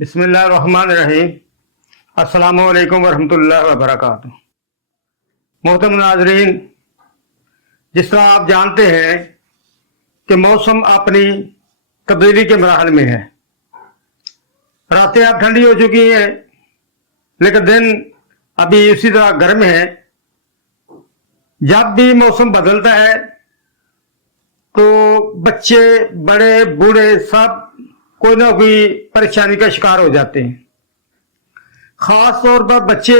بسم اللہ الرحمن الرحیم۔ السلام علیکم ورحمۃ اللہ وبرکاتہ۔ محترم ناظرین، جس طرح آپ جانتے ہیں کہ موسم اپنی تبدیلی کے مراحل میں ہے۔ راتیں اب ٹھنڈی ہو چکی ہیں لیکن دن ابھی اسی طرح گرم ہے۔ جب بھی موسم بدلتا ہے تو بچے بڑے بوڑھے سب کوئی نہ کوئی پریشانی کا شکار ہو جاتے ہیں۔ خاص طور پر بچے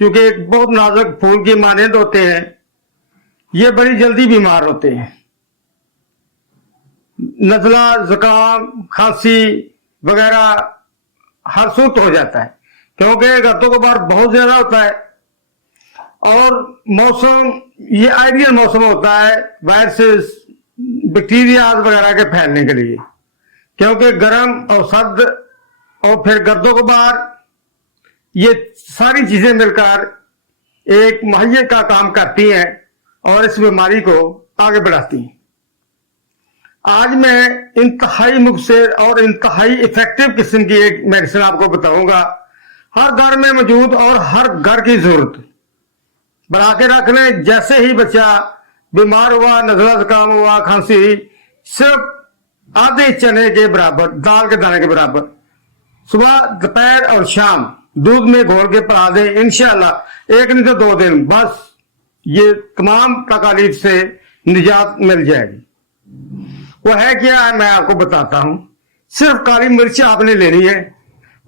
چونکہ ایک بہت نازک پھول کی مانند ہوتے ہیں، یہ بڑی جلدی بیمار ہوتے ہیں۔ نزلہ، زکام، کھانسی وغیرہ ہر صورت ہو جاتا ہے کیونکہ گردوں کا بار بہت زیادہ ہوتا ہے اور موسم یہ آئیڈیل موسم ہوتا ہے وائرسز، بیکٹیریاز وغیرہ کے پھیلنے کے لیے، کیونکہ گرم اور سرد اور پھر گردوں کا بار یہ ساری چیزیں مل کر ایک مہیے کا کام کرتی ہیں اور اس بیماری کو آگے بڑھاتی ہیں۔ آج میں انتہائی مؤثر اور انتہائی افیکٹو قسم کی ایک میڈیسن آپ کو بتاؤں گا، ہر گھر میں موجود اور ہر گھر کی ضرورت بنا کے رکھ لیں۔ جیسے ہی بچہ بیمار ہوا، نزلہ زکام ہوا، کھانسی ہوئی، صرف آدھے چنے کے برابر، دال کے دانے کے برابر صبح، دوپہر اور شام دودھ میں گھول کے پلا دیں، انشاءاللہ ایک نہیں تو 2 دن بس یہ تمام تکالیف سے نجات مل جائے گی۔ وہ ہے کیا ہے میں آپ کو بتاتا ہوں۔ صرف کالی مرچ آپ نے لینی ہے،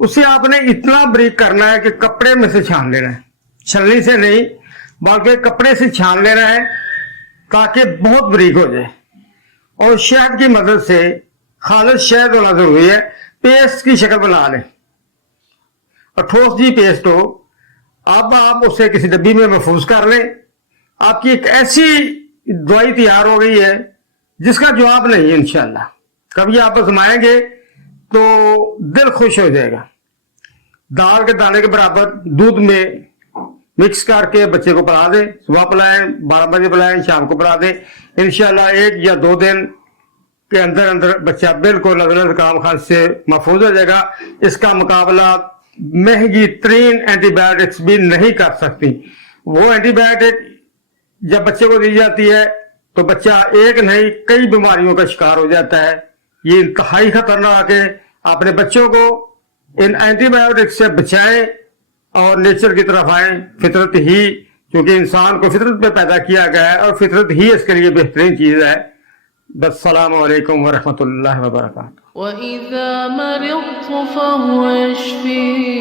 اسے آپ نے اتنا بریک کرنا ہے کہ کپڑے میں سے چھان لینا ہے، چھلنی سے نہیں بلکہ کپڑے سے چھان لینا ہے تاکہ بہت بریک ہو جائے، اور شہد کی مدد سے، خالص شہد ہونا ضروری ہے، پیسٹ کی شکل بنا لیں اور ٹھوس جی پیسٹ ہو۔ اب آپ اسے کسی ڈبی میں محفوظ کر لیں۔ آپ کی ایک ایسی دوائی تیار ہو گئی ہے جس کا جواب نہیں ہے انشاءاللہ۔ کبھی آپ آزمائیں گے تو دل خوش ہو جائے گا۔ دال کے دانے کے برابر دودھ میں مکس کر کے بچے کو پلا دیں، صبح پلائیں، 12 بجے پلائیں، شام کو پلا دیں، انشاءاللہ 1 یا 2 دن کے اندر اندر بچہ بالکل نزلہ زکام کھانسی سے محفوظ ہو جائے گا۔ اس کا مقابلہ مہنگی ترین اینٹی بایوٹکس بھی نہیں کر سکتی۔ وہ اینٹی بایوٹک جب بچے کو دی جاتی ہے تو بچہ ایک نہیں کئی بیماریوں کا شکار ہو جاتا ہے۔ یہ انتہائی خطرناک ہے۔ اپنے بچوں کو ان اینٹی بایوٹک سے بچائیں اور نیچر کی طرف آئیں۔ فطرت ہی، کیونکہ انسان کو فطرت پہ پیدا کیا گیا ہے اور فطرت ہی اس کے لیے بہترین چیز ہے۔ بس السلام علیکم ورحمۃ اللہ وبرکاتہ۔ وَإِذَا مَرِضْتُ فَهُوَ يَشْفِينِ